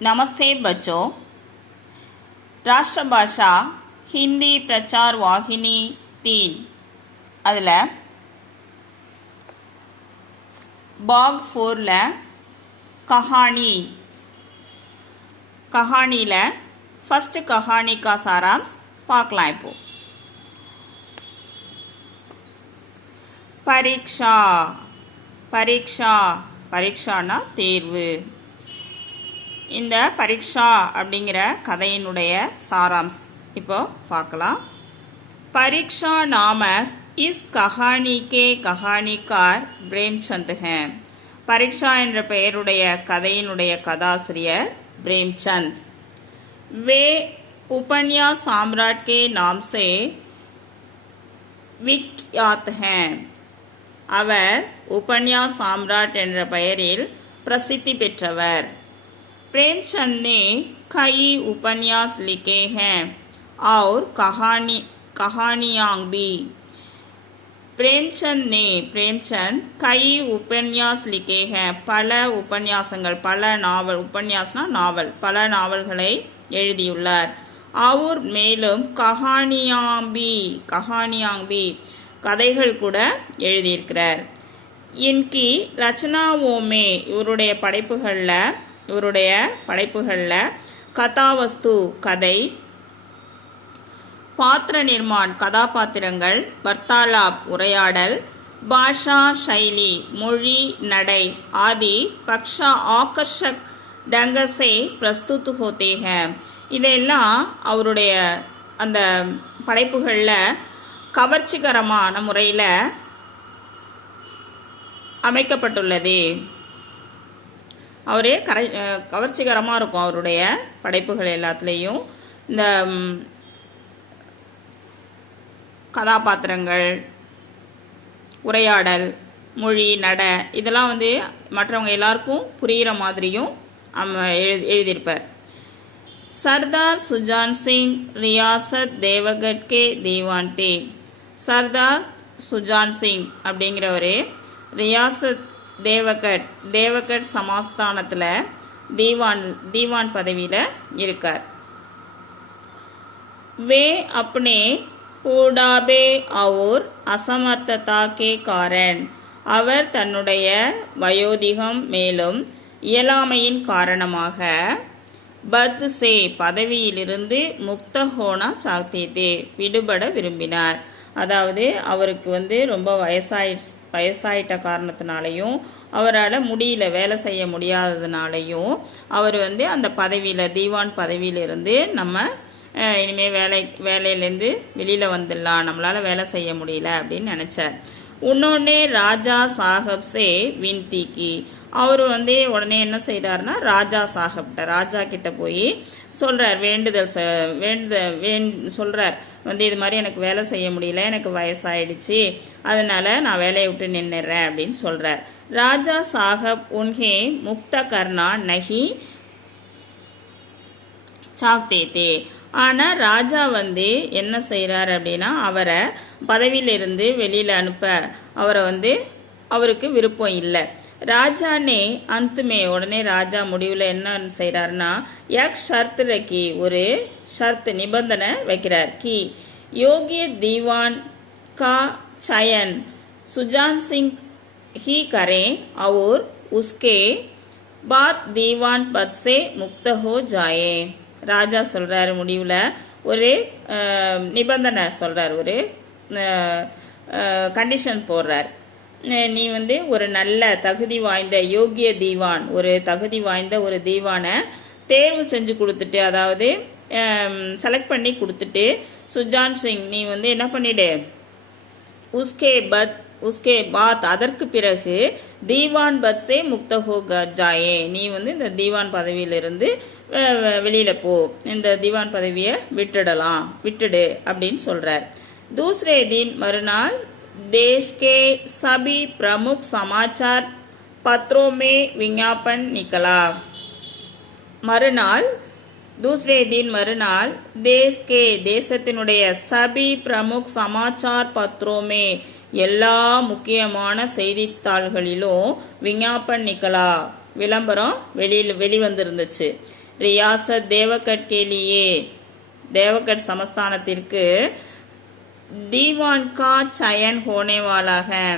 नमस्ते बच्चों। राष्ट्रभाषा हिंदी प्रचार वाहिनी 3 அதில் भाग 4 कहानी फर्स्ट कहानी का सारांश பார்க்கலாம் இப்போ। परीक्षा परीक्षा परीक्षाना தேர்வு। இந்த பரீட்சா அப்படிங்கிற கதையினுடைய சாராம்ஸ் இப்போ பார்க்கலாம்। परीक्षा नामक इस कहानी के कहानीकार प्रेमचंद हैं। परीक्षा என்ற பெயருடைய கதையினுடைய கதாசிரியர் प्रेमचंद। वे उपन्यास सम्राट के नाम से विख्यात हैं। அவர் उपन्यास सम्राट என்ற பெயரில் प्रसिद्धि பெற்றவர்। प्रेमचंद ने कई उपन्यास लिखे हैं और कहानियाँ भी। प्रेमचंद कई उपन्यास लिखे हैं। பல உபன்யாசங்கள் பல நாவல் உபன்யாசனா நாவல் பல நாவல்களை எழுதியுள்ளார்। और மேலும் कहानियाँ भी கதைகள் கூட எழுதியிருக்கிறார்। इनकी रचनाओं में இவருடைய படைப்புகளில் கதாவஸ்து கதை, பாத்திர நிர்மாண் கதாபாத்திரங்கள், वार्तालाप உரையாடல், பாஷா शैली மொழி நடை आदि पक्ष आकर्षक ढंग से प्रस्तुत होते हैं। இதெல்லாம் அவருடைய அந்த படைப்புகளில் கவர்ச்சிகரமான முறையில் அமைக்கப்பட்டுள்ளது। அவரே கவர்ச்சிகரமாக இருக்கும் அவருடைய படைப்புகள் எல்லாத்துலேயும்। இந்த கதாபாத்திரங்கள், உரையாடல், மொழி நட இதெல்லாம் மற்றவங்க எல்லாருக்கும் புரிகிற மாதிரியும் எழுதியிருப்பார்। सरदार सुजान सिंह रियासत देवगढ़ के दीवान थे। सरदार सुजान सिंह அப்படிங்கிறவர் ரியாசத் தேவகட் சமஸ்தானத்தில் दीवान பதவியில் இருக்கார்। वे अपने बूढ़ापे और असमर्थता के कारण அவர் தன்னுடைய வயோதிகம் மேலும் இயலாமையின் காரணமாக பத் சே பதவியிலிருந்து முக்த ஹோனா சாக்தே தே விடுபட விரும்பினார்। அதாவது அவருக்கு ரொம்ப வயசாயிட்ட காரணத்தினாலையும் அவரால் முடியல வேலை செய்ய முடியாததுனாலையும் அவர் அந்த பதவியில் தீவான் பதவியிலிருந்து நம்ம இனிமேல் வேலையிலேருந்து வெளியில் வந்துடலாம், நம்மளால் வேலை செய்ய முடியல அப்படின்னு நினச்சார்। உன்னொன்னே ராஜா சாஹப் சே வின்தி கி அவர் உடனே என்ன செய்கிறாருன்னா ராஜா கிட்ட போய் சொல்கிறார், சொல்கிறார் இது மாதிரி எனக்கு வேலை செய்ய முடியல, எனக்கு வயசாயிடுச்சு, அதனால நான் வேலையை விட்டு நின்றுறேன் அப்படின்னு சொல்கிறார்। ராஜா சாஹப் உன்ஹே முக்த கர்னா நஹி சாக்தே தே। ஆனால் ராஜா என்ன செய்கிறார் அப்படின்னா அவரை பதவியிலிருந்து வெளியில் அனுப்ப அவருக்கு விருப்பம் இல்லை। ராஜா நே அந்தமே உடனே ராஜா முடிவில் என்ன செய்கிறாருன்னா யக் ஷர்த் ரக்கி ஒரு ஷர்த் நிபந்தனை வைக்கிறார் கி யோகிய தீவான் கா चयन सुजान सिंह ही करें और उसके बाद दीवान पद से मुक्त हो जाए। ராஜா சொல்கிறார் முடிவில் ஒரு நிபந்தனை சொல்கிறார், ஒரு கண்டிஷன் போடுறார்। நீ ஒரு நல்ல தகுதி வாய்ந்த யோகிய தீவான் ஒரு தகுதி வாய்ந்த ஒரு தீவானை தேர்வு செஞ்சு கொடுத்துட்டு, அதாவது செலக்ட் பண்ணி கொடுத்துட்டு, சுஜான் சிங் நீ என்ன பண்ணிடு, உஸ்கே பாத் அதற்கு பிறகு தீவான் பத் சே முக்த ஹோ ஜாயே நீ இந்த தீவான் பதவியிலிருந்து வெளியில் போ, இந்த தீவான் பதவியை விட்டுடு அப்படின்னு சொல்கிறார்। दूसरे दिन मறுநாள் देश के सभी प्रमुख समाचार पत्रों में विज्ञापन निकला। மறுநாள் दूसरे दिन மறுநாள் देश के தேசத்தினுடைய सभी प्रमुख समाचार पत्रों में எல்லா முக்கியமான செய்தித்தாள்களிலும் விஞ்ஞாபன் நிக்கலா விளம்பரம் வெளிவந்திருந்துச்சு। रियासत देवगढ़ के लिए देवगढ़ சமஸ்தானத்திற்கு दीवान का चयन होने वाला है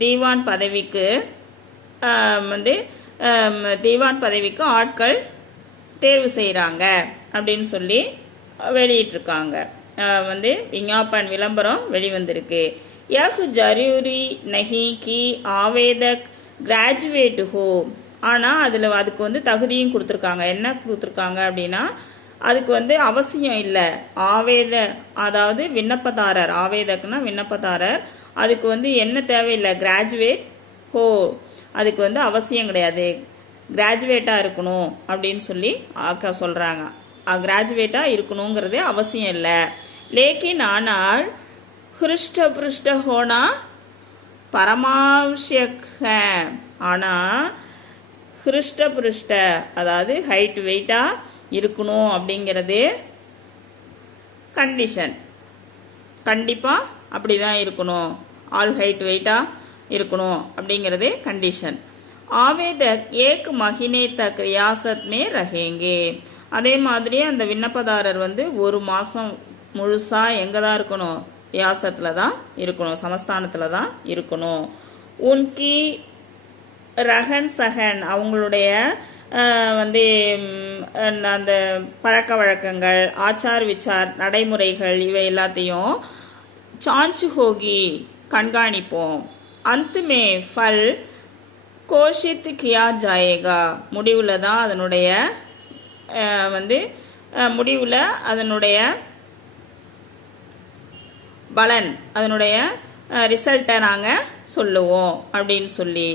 दीवान பதவிக்கு வந்து दीवान பதவிக்கு ஆட்கள் தேர்வு செய்கிறாங்க அப்படின்னு சொல்லி வெளியிட்டிருக்காங்க வந்து விஞ்ஞாபன் விளம்பரம் வெளிவந்திருக்கு यह जरूरी नहीं कि आवेदक ग्रेजुएट हो ஆனால் அதில் அதுக்கு வந்து தகுதியும் கொடுத்துருக்காங்க என்ன கொடுத்துருக்காங்க அப்படின்னா அதுக்கு வந்து அவசியம் இல்லை அதாவது விண்ணப்பதாரர் ஆவேதக்னா விண்ணப்பதாரர் அதுக்கு வந்து என்ன தேவையில்லை கிராஜுவேட் ஹோ அதுக்கு வந்து அவசியம் கிடையாது கிராஜுவேட்டாக இருக்கணும் அப்படின்னு சொல்லி சொல்கிறாங்க கிராஜுவேட்டாக இருக்கணுங்கிறது அவசியம் இல்லை லேக்கின் ஆனால் ஹிருஷ்ட புருஷ்ட ஹோனா பரமாவசியக் ஆனால் ஹிருஷ்ட புருஷ்ட அதாவது ஹைட் வெயிட்டாக இருக்கணும் அப்படிங்கிறது கண்டிஷன் கண்டிப்பாக அப்படி தான் இருக்கணும் ஆல் ஹைட் வெயிட்டாக இருக்கணும் அப்படிங்கிறது கண்டிஷன் ஆவேதக் ஏக் மஹினே தக் ரியாசத் மே ரஹேங்கே அதே மாதிரி அந்த விண்ணப்பதாரர் வந்து ஒரு மாதம் முழுசாக எங்கே தான் இருக்கணும் ரியாசத்தில் தான் இருக்கணும் சமஸ்தானத்தில் தான் இருக்கணும் உன்கி ரஹன் சஹன் அவங்களுடைய வந்து அந்த பழக்க வழக்கங்கள் ஆச்சார் விச்சார் நடைமுறைகள் இவை எல்லாத்தையும் சாஞ்சு ஹோகி கண்காணிப்போம் அந்துமே ஃபல் கோஷித் கியா ஜாயேகா முடிவில் தான் அதனுடைய வந்து முடிவில் அதனுடைய பலன் அதனுடைய ரிசல்ட்டை நாங்கள் சொல்லுவோம் அப்படின்னு சொல்லி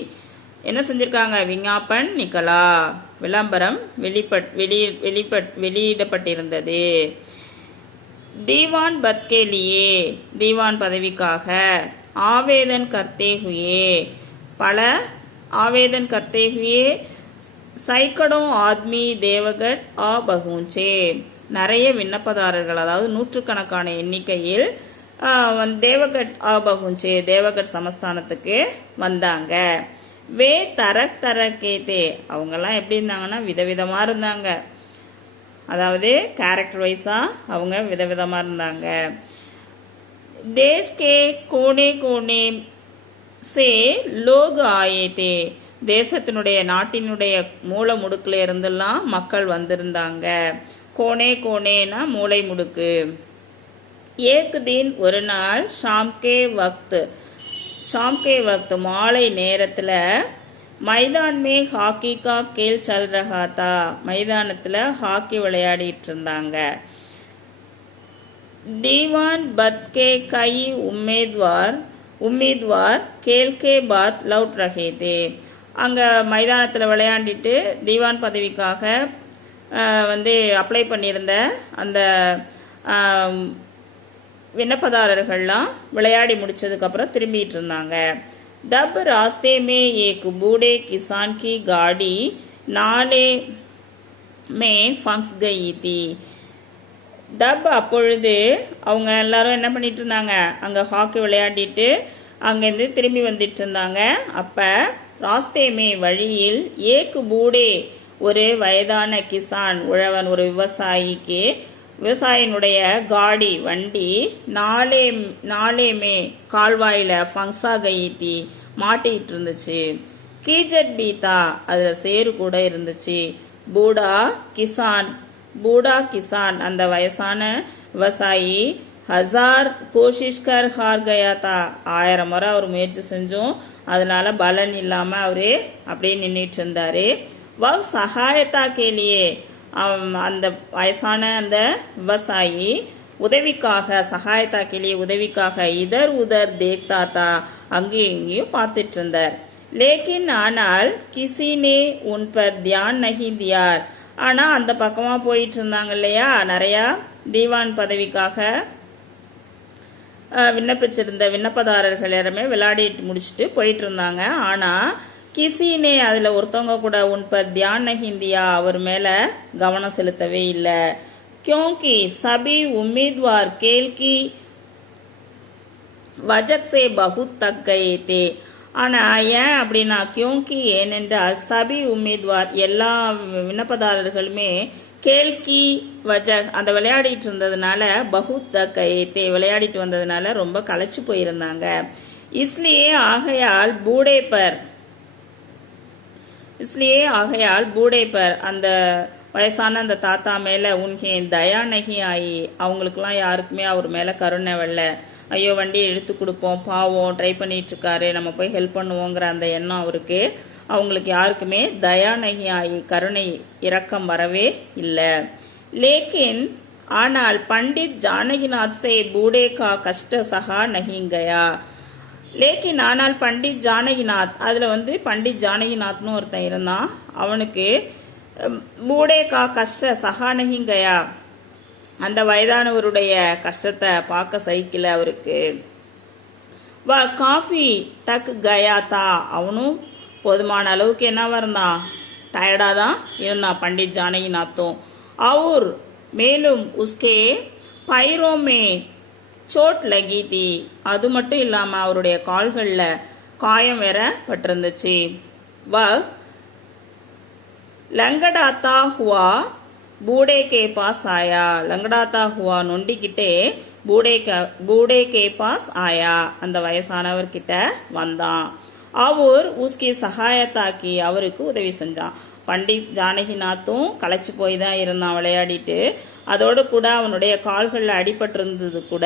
என்ன செஞ்சுருக்காங்க விஞ்ஞாபன் நிக்கலா விளம்பரம் வெளியிடப்பட்டிருந்தது दीवान पद के लिए दीवान பதவிக்காக आवेदन करते हुए பல आवेदन करते हुए सैकड़ों आदमी देवगढ़ आ पहुंचे நிறைய விண்ணப்பதாரர்கள் அதாவது நூற்றுக்கணக்கான எண்ணிக்கையில் தேவகட் ஆ பகுஞ்சே தேவகட் சமஸ்தானத்துக்கு வந்தாங்க வே தரக்கேதே அவங்கெல்லாம் எப்படி இருந்தாங்கன்னா விதவிதமாக இருந்தாங்க அதாவது கேரக்டர் வைஸாக அவங்க விதவிதமாக இருந்தாங்க தேஷ் கே கோனே கோனே சே லோக் ஆயேதே தேசத்தினுடைய நாட்டினுடைய மூளை முடுக்கில் இருந்தெல்லாம் மக்கள் வந்திருந்தாங்க கோனே கோனேனா மூளை முடுக்கு एक दिन ஒரு நாள் ஷாம் கே வக்த் மாலை நேரத்தில் மைதான் மே ஹாக்கி கா கேல் சல் ரஹா தா மைதானத்தில் ஹாக்கி விளையாடிட்டு இருந்தாங்க दीवान पद के कई उम्मीदवार खेल के बाद लौट रहे थे அங்கே மைதானத்தில் விளையாண்டிட்டு தீவான் பதவிக்காக வந்து அப்ளை பண்ணியிருந்த அந்த விண்ணப்பதாரர்கள்லாம் விளையாடி முடிச்சதுக்கப்புறம் திரும்பிட்டு இருந்தாங்க தப் ராஸ்தே மே ஏக் பூடே கிசான் கி காடி நாளே மே ஃபங்ஸ் கயி தி தப் அப்பொழுது அவங்க எல்லாரும் என்ன பண்ணிட்டு இருந்தாங்க அங்கே ஹாக்கி விளையாடிட்டு அங்கேருந்து திரும்பி வந்துட்டு இருந்தாங்க அப்போ ராஸ்தேமே வழியில் ஏக்கு பூடே ஒரு வயதான கிசான் உழவன் ஒரு விவசாயிக்கு விவசாயினுடைய காடி வண்டி நாளேமே கால்வாயில் ஃபங்ஸா கயித்தி மாட்டிகிட்டு இருந்துச்சு கீஜட் பீத்தா அதில் சேரு கூட இருந்துச்சு பூடா கிசான் அந்த வயசான விவசாயி ஹசார் கோஷிஷ்கர் ஹார் கயாத்தா 1000 முறை அவர் முயற்சி செஞ்சும் அதனால பலன் இல்லாமல் அவரு அப்படியே நின்றுட்டு இருந்தாரு வக் சகாயத்தா கேலியே அந்த வயசான அந்த விவசாயி உதவிக்காக சகாயத்தா கேலியே உதவிக்காக இதர் உதர் தேக்தாத்தா அங்கேயும் இங்கேயும் பார்த்துட்டு இருந்தார் லேக்கின் ஆனால் கிசினே உன் பர் தியான் நஹி தியார் ஆனால் அந்த பக்கமாக போயிட்டு இருந்தாங்க இல்லையா நிறையா தீவான் பதவிக்காக விண்ணப்பிச்சிருந்த விண்ணப்பதாரர்கள் எல்லாருமே விளையாடிட்டு முடிச்சுட்டு போயிட்டு இருந்தாங்க ஆனால் கிசினே அதில் ஒருத்தவங்க கூட உன்பர் தியான ஹிந்தியா அவர் மேலே கவனம் செலுத்தவே இல்லை क्योंकि सभी उम्मीदवार खेल की वजह से बहुत तक गए थे ஆனால் ஏன் அப்படின்னா क्योंकि ஏனென்றால் சபி உம்மீத்வார் எல்லா விண்ணப்பதாரர்களுமே கேல்கி வஜக் அந்த விளையாடிட்டு இருந்ததுனால பகுத் தக்கையத்தை விளையாடிட்டு வந்ததுனால ரொம்ப களைச்சு போயிருந்தாங்க. இஸ்லியே ஆகையால் பூடே பர் அந்த வயசான அந்த தாத்தா மேல உன்கே தயா நகி ஆயி அவங்களுக்குலாம் யாருக்குமே அவர் மேல கருணை வரல. ஐயோ வண்டியை எடுத்து கொடுப்போம், பாவம் ட்ரை பண்ணிட்டு இருக்காரு, நம்ம போய் ஹெல்ப் பண்ணுவோங்கிற அந்த எண்ணம் அவருக்கு. அவங்களுக்கு யாருக்குமே தயா நகி ஆயி கருணை இரக்கம் வரவே இல்லை. லேக்கின் ஆனால் பண்டிட் ஜானகிநாத் சே பூடே கா கஷ்ட சஹா நகிங்கயா. லேக்கின் ஆனால் பண்டிட் ஜானகிநாத் அதில் பண்டிட் ஜானகிநாத்னு ஒருத்தன் இருந்தான். அவனுக்கு பூடே கா கஷ்ட சஹா நகிங்கயா அந்த வயதானவருடைய கஷ்டத்தை பார்க்க சகிக்கல அவருக்கு. வா காஃபி தக் கயா தா அவனும் போதுமான அளவுக்கு என்னவா இருந்தான், டயர்டாக தான் இருந்தான் பண்டிட் ஜானகிநாத்தும். அவர் மேலும் உஸ்கே பைரோமே சோட் லகி தி அது மட்டும் இல்லாமல் அவருடைய கால்களில் காயம் வேற பட்டிருந்துச்சு. வ லங்கடாத்தா ஹுவா பூடே கே பாஸ் ஆயா. லங்கடாத்தா ஹுவா நொண்டிக்கிட்டே பூடே கே பாஸ் ஆயா அந்த வயசானவர்கிட்ட வந்தான். அவர் உஸ்கி சகாயத்தாக்கி அவருக்கு உதவி செஞ்சான். பண்டிட் ஜானகிநாத்தும் களைச்சு போய் தான் இருந்தான் விளையாடிட்டு. அதோடு கூட அவனுடைய கால்களில் அடிபட்டிருந்தது கூட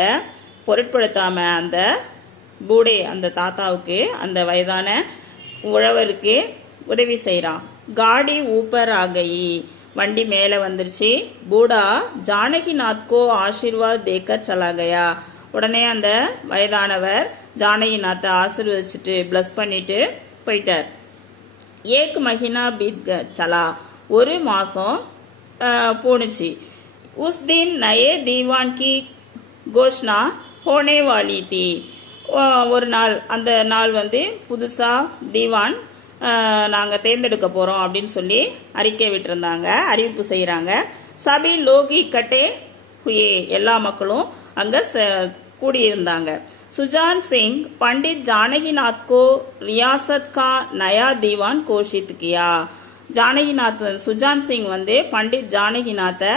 பொருட்படுத்தாம அந்த பூடே அந்த தாத்தாவுக்கு அந்த வயதான உழவருக்கு உதவி செய்கிறான். காடி ஊப்பர் ஆகி வண்டி மேலே வந்துருச்சு. பூடா ஜானகிநாத்கோ ஆசீர்வாத் தேக்கர் சலா கயா. உடனே அந்த வயதானவர் ஜானகிநாத்தை ஆசீர்வதிச்சுட்டு பிளஸ் பண்ணிட்டு போயிட்டார். ஏக் மஹினா பீத் சலா ஒரு மாதம் போணுச்சு. உஸ் தின் நயே தீவான் கி கோஷ்னா ஹோனே வாலி தி. ஒரு நாள் அந்த நாள் புதுசாக தீவான் நாங்கள் தேர்ந்தெடுக்க போகிறோம் அப்படின்னு சொல்லி அறிக்கை விட்டுருந்தாங்க, அறிவிப்பு செய்கிறாங்க. சபி லோகி கட்டே ஹுயே எல்லா மக்களும் அங்கே கூடியிருந்தாங்க. சுஜான் சிங் பண்டிட் ஜானகிநாத்கோ ரியாசத் கா நயா தீவான் கோஷித் கியா. ஜானகிநாத் சுஜான் சிங் பண்டிட் ஜானகிநாத்தை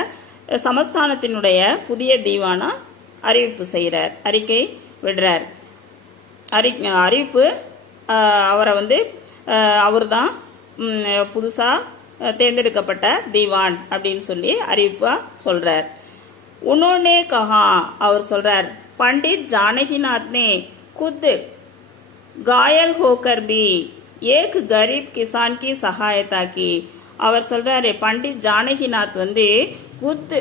சமஸ்தானத்தினுடைய புதிய தீவானா அறிவிப்பு செய்கிறார், அறிக்கை விடுறார். அறிவிப்பு அவரை அவர் தான் புதுசாக தேர்ந்தெடுக்கப்பட்ட தீவான் அப்படின்னு சொல்லி அறிவிப்பாக சொல்கிறார். உன்னோனே கஹா அவர் சொல்கிறார், पंडित जानकीनाथ ने खुद घायल होकर भी एक गरीब किसान की सहायता की. அவர் சொல்றாரு பண்டிட் ஜானகிநாத் குத்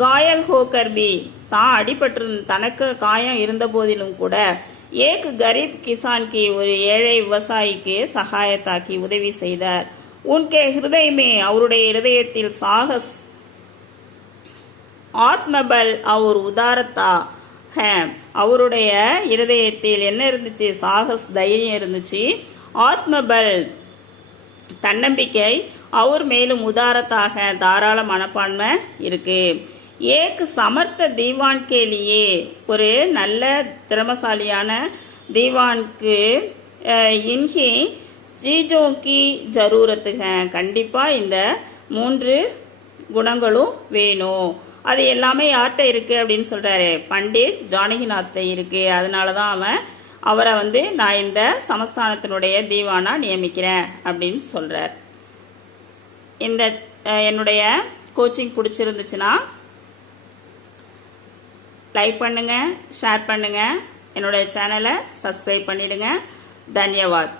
காயல் ஹோக்கர் பி தான் அடிபட்டு தனக்கு காயம் இருந்த போதிலும் கூட ஏக் கரீப் கிசான் கி ஒரு ஏழை விவசாயிக்கு சகாயத்தாக்கி உதவி செய்தார். உன்கே ஹிருதயமே அவருடைய இருதயத்தில் சாகஸ் ஆத்மபல் அவர் உதாரத்தா அவருடைய இருதயத்தில் என்ன இருந்துச்சு, சாகஸ் தைரியம் இருந்துச்சு, ஆத்மபல் தன்னம்பிக்கை, அவர் மேலும் உதாரத்தாக தாராள மனப்பான்மை இருக்கு. ஏக் சமர்த்த தீவான் கேலியே ஒரு நல்ல திறமசாலியான தீவானுக்கு இன்ஹி ஜீஜோங்கி ஜரூரத்துக கண்டிப்பாக இந்த 3 குணங்களும் வேணும். அது எல்லாமே யார்கிட்ட இருக்கு அப்படின்னு சொல்றாரு, பண்டிட் ஜானகிநாத்கிட்ட இருக்கு. அதனால தான் அவரை நான் இந்த சமஸ்தானத்தினுடைய தீவானா நியமிக்கிறேன் அப்படின்னு சொல்றார். இந்த என்னுடைய கோச்சிங் பிடிச்சிருந்துச்சுன்னா லைக் பண்ணுங்க, ஷேர் பண்ணுங்க, என்னுடைய சேனலை சப்ஸ்கிரைப் பண்ணிடுங்க. தன்யவாத்.